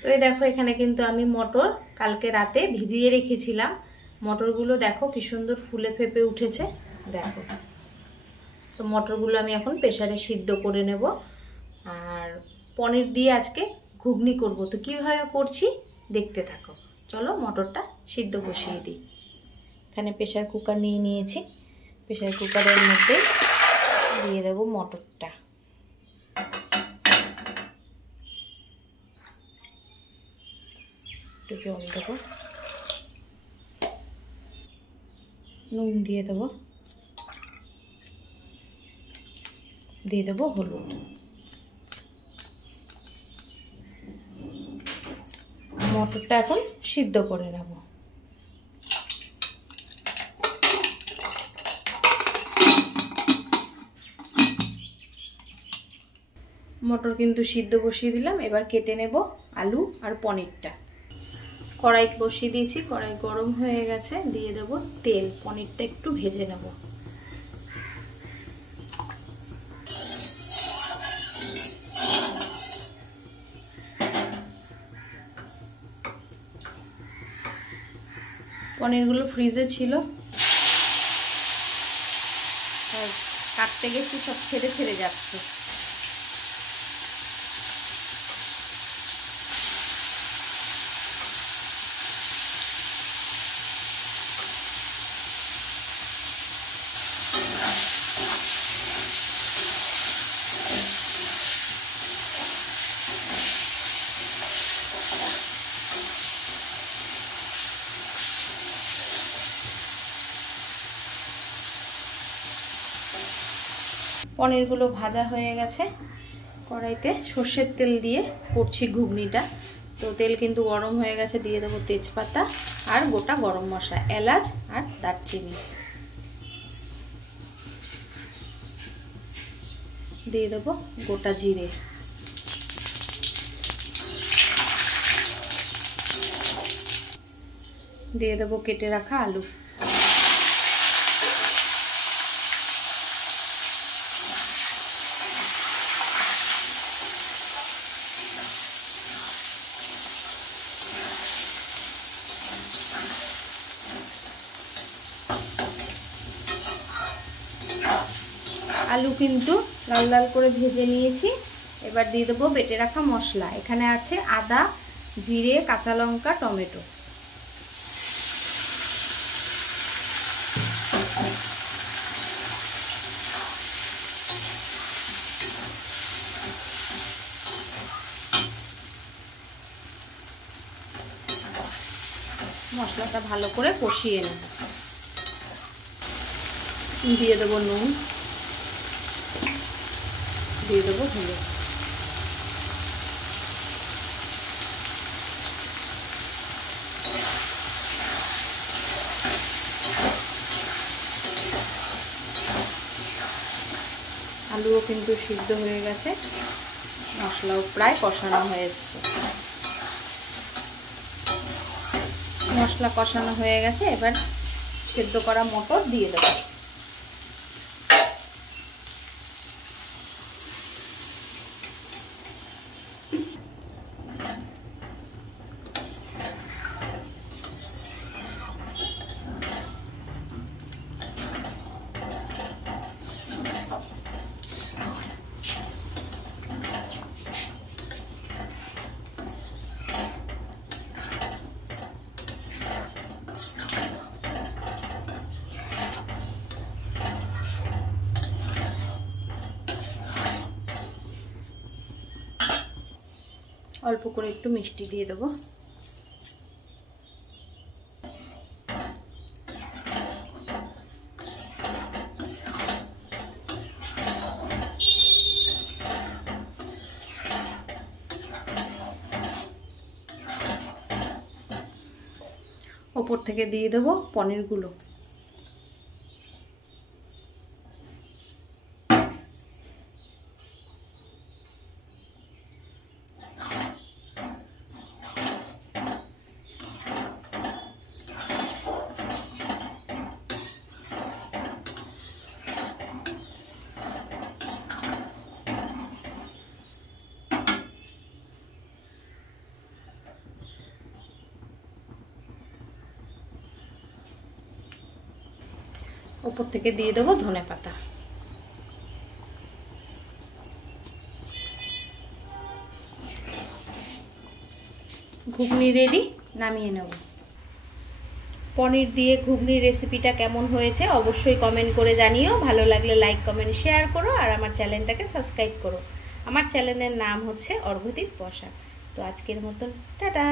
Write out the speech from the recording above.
তো এই দেখো এখানে কিন্তু আমি মটর কালকে রাতে ভিজিয়ে রেখেছিলাম। মটরগুলো দেখো কি সুন্দর ফুলে ফেপে উঠেছে, দেখো। তো মটরগুলো আমি এখন প্রেসারে সিদ্ধ করে নেব। আর পনির দিয়ে আজকে ঘুগনি করব। তো কীভাবে করছি দেখতে থাকো। চলো মটরটা সিদ্ধ বসিয়ে দিই। এখানে প্রেসার কুকার নিয়ে নিয়েছি। প্রেসার কুকারের মধ্যে দিয়ে দেবো মটরটা। একটু জল দেবো, নুন দিয়ে দেবো, দিয়ে দেবো হলুদ। মটরটা এখন সিদ্ধ করে নেব। মটর কিন্তু সিদ্ধ বসিয়ে দিলাম। এবার কেটে নেব আলু আর পনিরটা। কড়াই বসিয়ে দিয়েছি, কড়াই গরম হয়ে গেছে, দিয়ে দেব তেল। পনিরটা একটু ভেজে নেব। পনিরগুলো ফ্রিজে ছিল, কাটতে গেছি সব ছেড়ে ছেড়ে যাচ্ছে। পনিরগুলো ভাজা হয়ে গেছে। কড়াইতে সর্ষের তেল দিয়ে করছি ঘুগনিটা। তো তেল কিন্তু গরম হয়ে গেছে, দিয়ে দেবো তেজপাতা আর গোটা গরম মশলা, এলাচ আর দারচিনি। দিয়ে দেবো গোটা জিরে। দিয়ে দেবো কেটে রাখা আলু। আলু কিন্তু লাল লাল করে ভেজে নিয়েছি। এবার দিয়ে দেবো বেটে রাখা মশলা। এখানে আছে আদা, জিরে, কাঁচা লঙ্কা, টমেটো। মশলাটা ভালো করে কষিয়ে নেব। দিয়ে দেবো নুন, দিয়ে দেবো হলুদ। আলুও কিন্তু সিদ্ধ হয়ে গেছে, মশলাও প্রায় কষানো হয়ে এসছে। মশলা কষানো হয়ে গেছে, এবার সেদ্ধ করা মটর দিয়ে দেবো। অল্প করে একটু মিষ্টি দিয়ে দেবো। ওপর থেকে দিয়ে দেবো পনিরগুলো। উপর থেকে দিয়ে দেবো ধনেপাতা। ঘুগনি রেডি, নামিয়ে নেব। পনির দিয়ে ঘুগনির রেসিপিটা কেমন হয়েছে অবশ্যই কমেন্ট করে জানিও। ভালো লাগলে লাইক কমেন্ট শেয়ার করো আর আমার চ্যানেলটাকে সাবস্ক্রাইব করো। আমার চ্যানেলের নাম হচ্ছে অর্ঘদীপ বসাক। তো আজকের মতন টাটা।